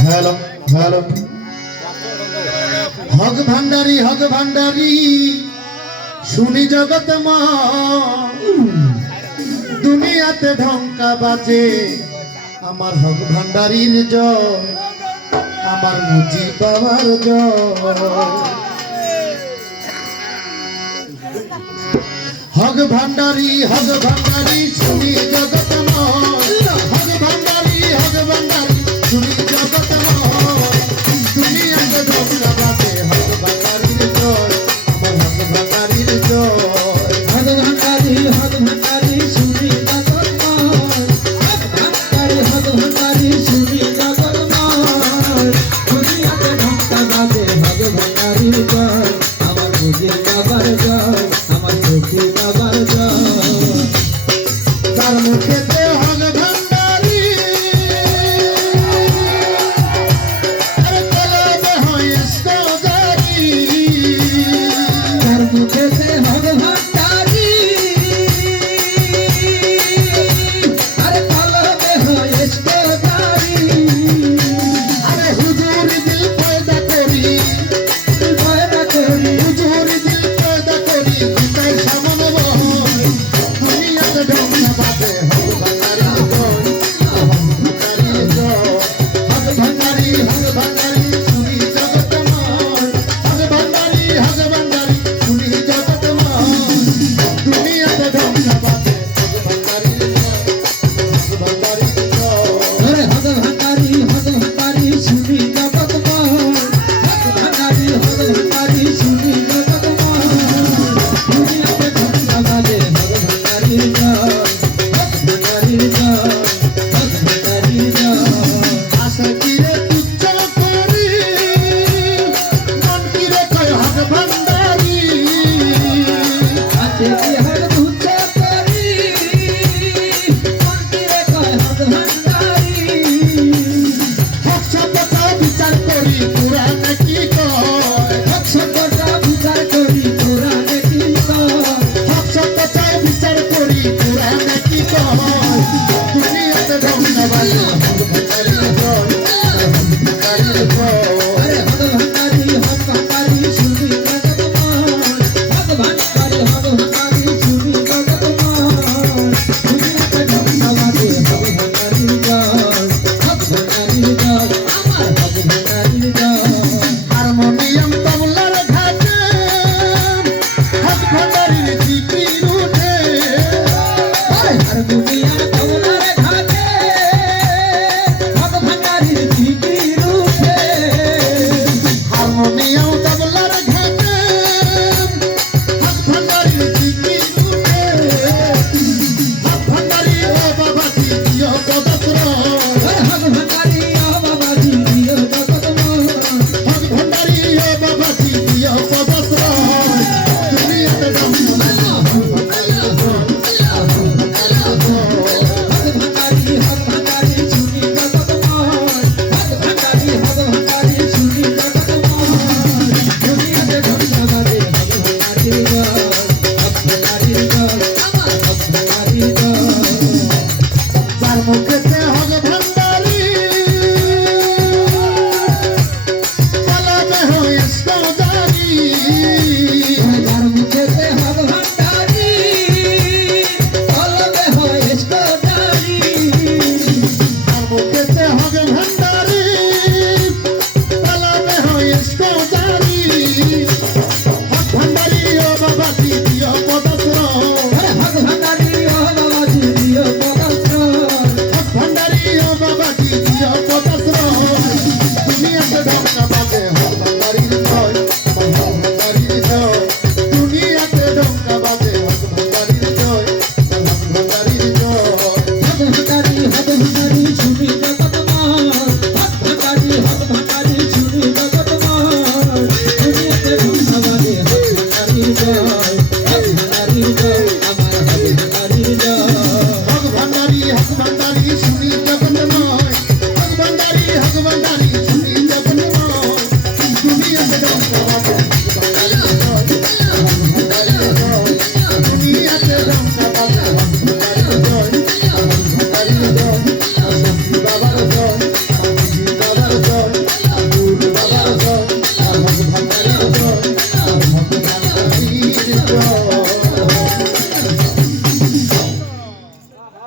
hello hello hog ভান্ডারি শুনি জগত মা দুনিয়াতে ঢঙ্কা বাজে আমার হগ ভান্ডারির জয় আমার মুজি বাবার জয় হগ ভান্ডারি শুনি জগত মা হগ ভান্ডারি শুনি জগত মা দুনিয়াতে ঢঙ্কা বাজে হগ ভান্ডারির জয় আমার হগ ভান্ডারির জয় হগ ভান্ডারি শুনি জগত মা হগ ভান্ডারি শুনি জগত মা দুনিয়াতে ঢঙ্কা বাজে হগ ভান্ডারির জয় আমার মুজি বাবার জয় আমার মুজি বাবার জয় তার মুখেতে হগ ভান্ডারি আরে কলবে হয় স্তোজারি তার মুখেতে হগ ভান্ডারি আরে কলবে হয় স্তোজারি আরে হুজুর দিল পয়দা করি হুজুর দিল পয়দা করি তাই সামনে বয় দুনিয়াতে ঢঙ্কা বাজে হগ ভান্ডারি জয় হগ ভান্ডারি শুনি জগত ময় হগ ভান্ডারি শুনি জগত ময় দুনিয়াতে ঢঙ্কা বাজে হগ ভান্ডারি জয় আরে হগ ভান্ডারি শুনি জগত মা হগ ভান্ডারি শুনি জগত মা দুনিয়াতে ঢঙ্কা বাজে হগ ভান্ডারি জয় হগ ভান্ডারি জয় হগ ভান্ডারি জয় আশা কিরে তুচ্ছ করি মন কিরে কয় হগ ভান্ডারি আছে কি হর তুচ্ছ করি মন্দিরে কয় হগ ভান্ডারি হক সত্যতা বিচার করি পুরাণ কি কয় হক সত্যতা বিচার করি পুরাণে কি কয় হক সত্যতা বিচার করি পুরাণ কি কয় দুনিয়াতে ঢঙ্কা বাজে হগ ভান্ডারি জয় হগ ভান্ডারি জয় আরে হগ ভান্ডারি শুনি জগত মা হগ ভান্ডারি শুনি জগত মা দুনিয়াতে ঢঙ্কা বাজে হগ ভান্ডারি জয় হগ ভান্ডারি জয় আমার হগ ভান্ডারি জয় হারমোনিয়াম তবলার ঘাটে হক ভান্ডারির জিকির উঠে আরে হারমোনিয়াম তবলার ঘাটে হগ ভান্ডারির জিকির উঠে হারমোনিয়াম তবলার ঘাটে হক ভান্ডারির জিকির উঠে হক ভান্ডারি ও বাবাজি দিও পদশ্রয় হগ ভান্ডারি ও বাবাজি দিও জগত মা হক ভান্ডারি ও বাবাজি দিও পদশ্রয় দুনিয়াতে ঢঙ্কা বাজে হক ভান্ডারি জয় হক ভান্ডারি জয় হগ ভান্ডারি শুনি জগত মা হগ ভান্ডারি শুনি জগত মা দুনিয়াতে ঢঙ্কা বাজে হগ ভান্ডারি জয় হগ ভান্ডারি জয় আমার হগ ভান্ডারি জয় যার মুখেতে হগ ভান্ডারি কলবে হয় স্তোজারি যার মুখেতে হগ ভান্ডারি কলবে হয় স্তোজারি যার মুখেতে হগ ভান্ডারি কলবে হয় স্তোজারি হক ভান্ডারি ও বাবাজি দিও পদশ্রয় হগ ভান্ডারি ও বাবাজি দিও পদশ্রয় হক ভান্ডারি ও বাবাজি দিও পদশ্রয় দুনিয়াতে ঢঙ্কা বাজে হক ভান্ডারির জয় আমার হক ভান্ডারির জয় দুনিয়াতে ঢঙ্কা বাজে হক ভান্ডারির জয় আমার হক ভান্ডারির জয় হগ ভান্ডারি শুনি জগত মা হগ ভান্ডারি শুনি জগত মা দুনিয়াতে ঢঙ্কা বাজে হগ ভান্ডারি জয় হগ ভান্ডারি জয় আমার হগ ভান্ডারি জয় হক ভান্ডারি শুনি জগন্ময় হক ভান্ডারি শুনি জগন্ময় দুনিয়াতে ঢঙ্কা বাজে